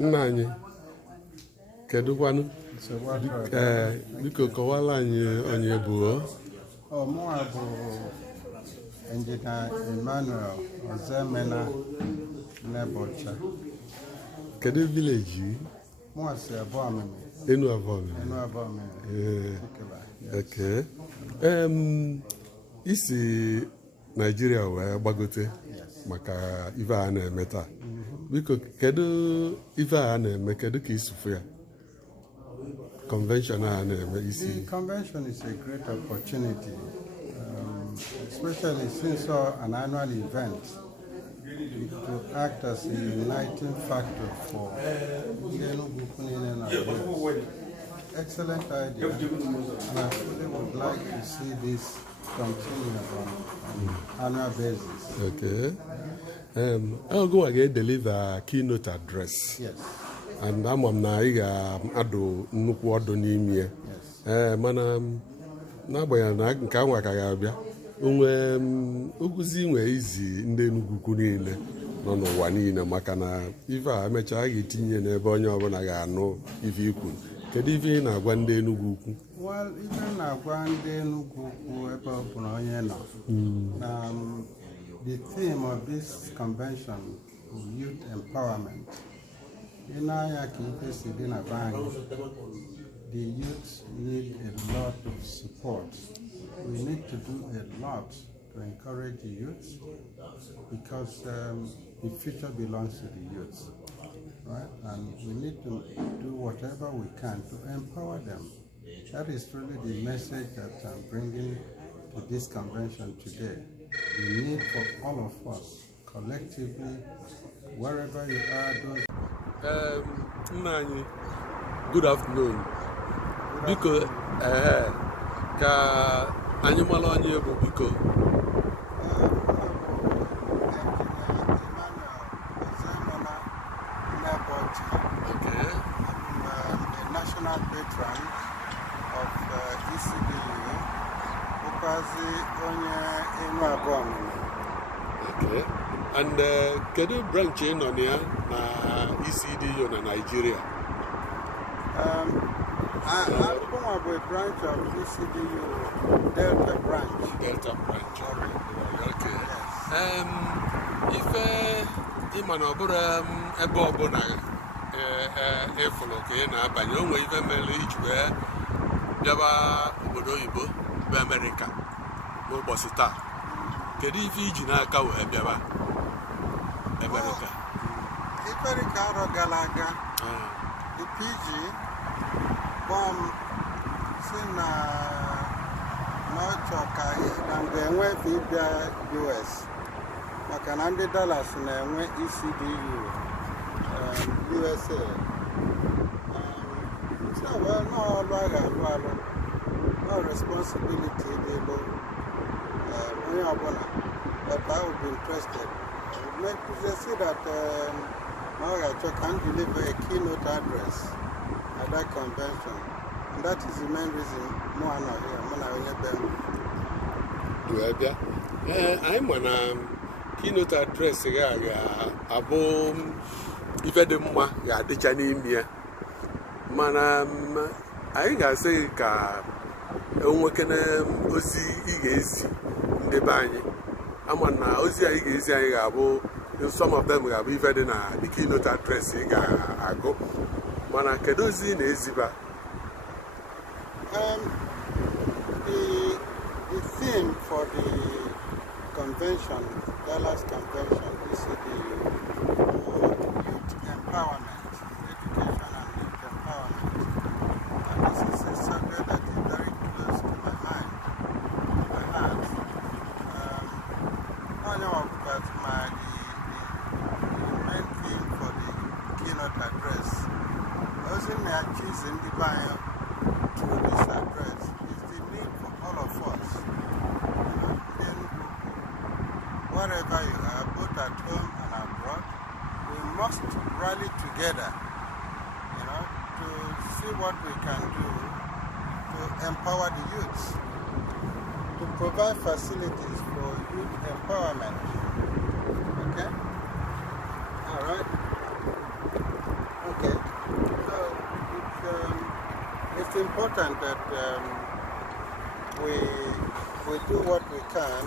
nna anyị kedụkwanụ biko kọwala anyị onye bụ mụnwa bụ Engineer Emmanuel Ozemena Nnebocha. Kedu vileji? Mụnwa si Abụọmịmị. Enugwu. Okay. Isi Nigeria wee gbagote maka ife a na-eme taa. Biko kedu ife a na-eme, kedu ka isufu ya? Convention a na-eme isi. The convention is a great opportunity, especially since an annual event to act as a uniting factor for Enugwu. Excellent idea, and I really would like to see this continue on annual basis. Okay. I'll go again deliver a keynote address. Yes. And I'm na ado nnukwu ọdụ n'ime ya. Mana n'agbanyeghị na nke anwa ka ga-abịa onwe okuzi nwe izi ndị Enugwu niile nọ n'ụwa niile maka na ife a emechaa ga-etinye n'ebe onye ọbụla ga-anụ ife ikwu. Kedu ife ị na-agwa ndị Enugwu ukwu? Well, ife na-agwa ndị Enugwu ukwu ebe ọ bụ na onye nọ. The theme of this convention is youth empowerment. In the youth need a lot of support. We need to do a lot to encourage the youth because the future belongs to the youth, right? And we need to do whatever we can to empower them. That is really the message that I'm bringing to this convention today. The need for all of us, collectively, wherever you are, those. Nani, good afternoon. Biko, ka anyị mara onye bụ biko. Okay. I'm the national patron of ECDU, Ukwazi onye Nnebocha. Okay. And kedu branch ị nọ na ECDU na Nigeria? I'm a branch of ECDU, Delta branch. Delta branch. Okay. Ife ịma na ọ bụrụ ebe ọbụla efolo ka ị na-abanye onwe ife mere iji wee bịaba obodo oyibo bụ Amerịka n'ụbọchị taa. Kedu ife iji n'aka wee bịaba America? America arọ gara aga, the PG bomb si na n'ọchọ ka na-enwe ịbịa US maka na ndị dollars na-enwe ECDU USA. So well, no ọlụ a ga-alụ alụ, no responsibility dị elu onye ọbụla, but I would be interested. They see that Nnebocha can deliver a keynote address at that convention, and that is the main reason more here. I'm on a keynote address. Abo ife de mwa ya de chani mia. Mana I ga say ka onwekene ozi igezi ndebe anyị. Amana ozi anyị ga-ezi anyị ga-abụ some of them ga-abụ ife dị na the keynote address ị ga-agụ. Mana kedu ozi na-eziba? The theme for the convention, Dallas Convention, is the youth empowerment, education and youth empowerment. And this is a subject that is very close to my mind, to my heart. I know about the main theme for the keynote address. Also, I choose in the bio through this address is the need for all of us, then wherever you are, both at home and abroad, we must rally together, to see what we can do to empower the youth, to provide facilities for youth empowerment. Okay? All right? it's important that we do what we can.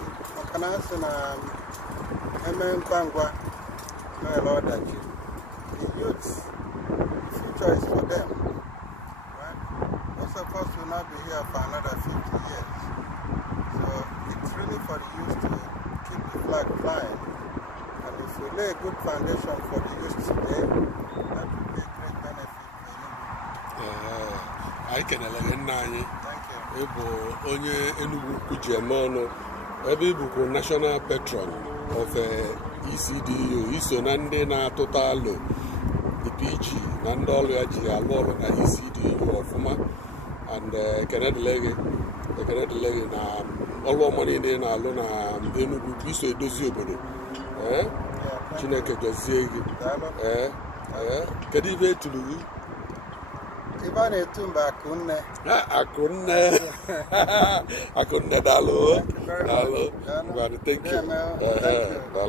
The youths, the future is for them. Right? Most of us will not be here for another 50 years. So it's really for the youth to keep the flag flying. And if we lay a good foundation for the youth today, that will be a great benefit for Enugu. I can Thank you. Onye Enugwu Ukwu Ebe National Patron of ECDU, iso na ndị na-atụta alo the PG na ndị ọrụ ya ji alụ ọrụ na ECDU ọfụma, and ekenedịle gị na ọrụ ọma niile na-alụ na Enugwu iso edozi obodo. Chineke gọzie gị. Kedu ibe etulu gị? Ivan Etumba Akunne. Akunne, dalo. Thank you very much. Thank you. Thank you.